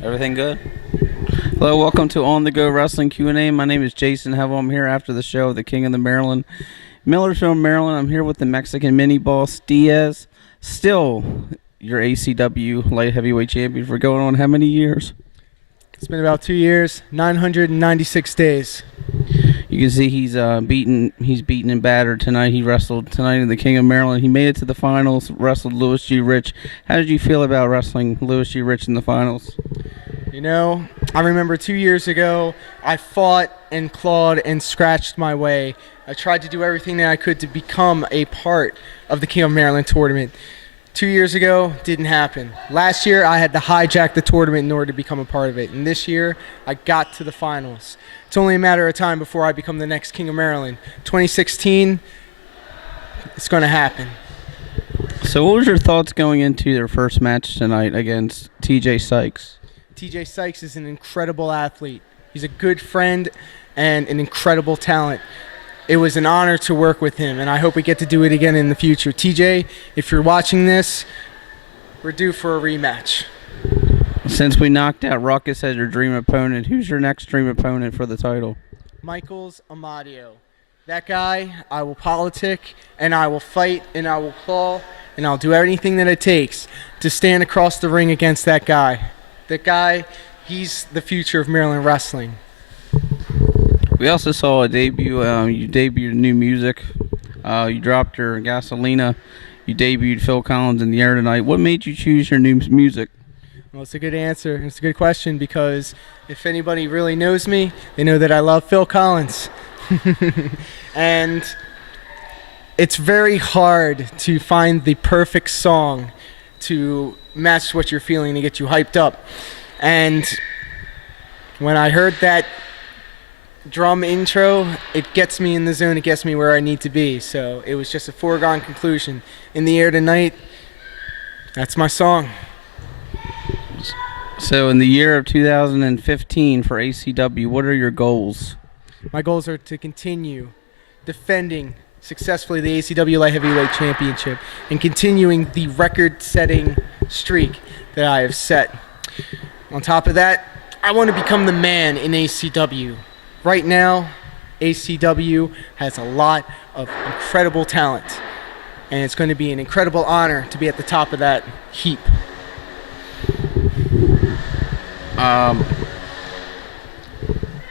Everything good? Hello, welcome to On the Go Wrestling Q&A. My name is Jason Hevel. I'm here after the show of the King of the Maryland, Millersville, Maryland. I'm here with the Mexican mini boss Diaz. Still your ACW light heavyweight champion for going on how many years? It's been about 2 years, 996 days. You can see he's beaten and battered tonight. He wrestled tonight in the King of Maryland. He made it to the finals, wrestled Louis G. Rich. How did you feel about wrestling Louis G. Rich in the finals? You know, I remember 2 years ago, I fought and clawed and scratched my way. I tried to do everything that I could to become a part of the King of Maryland tournament. 2 years ago, didn't happen. Last year, I had to hijack the tournament in order to become a part of it. And this year, I got to the finals. It's only a matter of time before I become the next King of Maryland. 2016, it's going to happen. So what was your thoughts going into their first match tonight against TJ Sykes? TJ Sykes is an incredible athlete. He's a good friend and an incredible talent. It was an honor to work with him, and I hope we get to do it again in the future. TJ, if you're watching this, we're due for a rematch. Since we knocked out Ruckus as your dream opponent, who's your next dream opponent for the title? Michaels Amadio. That guy, I will politic, and I will fight, and I will claw, and I'll do anything that it takes to stand across the ring against that guy. That guy, he's the future of Maryland wrestling. We also saw a debut. You debuted new music. You dropped your Gasolina. You debuted Phil Collins in the air tonight. What made you choose your new music? Well, it's a good answer. It's a good question because if anybody really knows me, they know that I love Phil Collins. And it's very hard to find the perfect song to match what you're feeling to get you hyped up. And when I heard that drum intro, it gets me in the zone. It gets me where I need to be. So it was just a foregone conclusion. In the air tonight, that's my song. So in the year of 2015 for ACW, what are your goals? My goals are to continue defending successfully the ACW Light Heavyweight Championship and continuing the record-setting streak that I have set. On top of that, I want to become the man in ACW. Right now, ACW has a lot of incredible talent, and it's going to be an incredible honor to be at the top of that heap.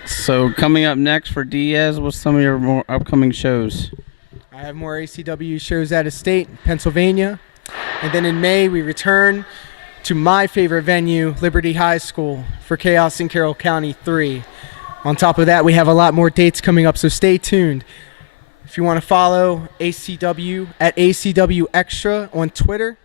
So coming up next for Diaz, what's some of your more upcoming shows? I have more ACW shows out of state, Pennsylvania, and then in May we return to my favorite venue, Liberty High School, for Chaos in Carroll County 3. On top of that, we have a lot more dates coming up, so stay tuned. If you want to follow ACW at ACW Extra on Twitter,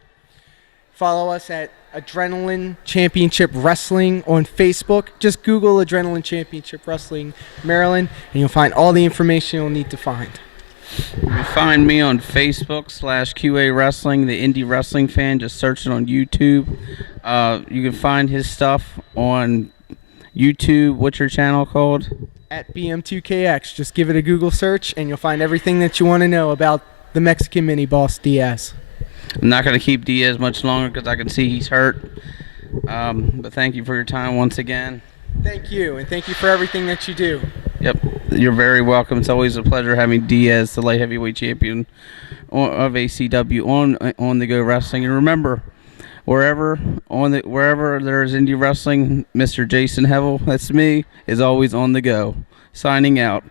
follow us at Adrenaline Championship Wrestling on Facebook. Just Google Adrenaline Championship Wrestling Maryland, and you'll find all the information you'll need to find. You can find me on Facebook /QA Wrestling, the Indie Wrestling Fan. Just search it on YouTube. You can find his stuff on YouTube. What's your channel called? At BM2KX. Just give it a Google search, and you'll find everything that you want to know about the Mexican mini boss Diaz. I'm not going to keep Diaz much longer because I can see he's hurt. But thank you for your time once again. Thank you, and thank you for everything that you do. Yep, you're very welcome. It's always a pleasure having Diaz, the light heavyweight champion of ACW, on the Go Wrestling. And remember, wherever there's indie wrestling, Mr. Jason Hevel, that's me, is always on the go. Signing out.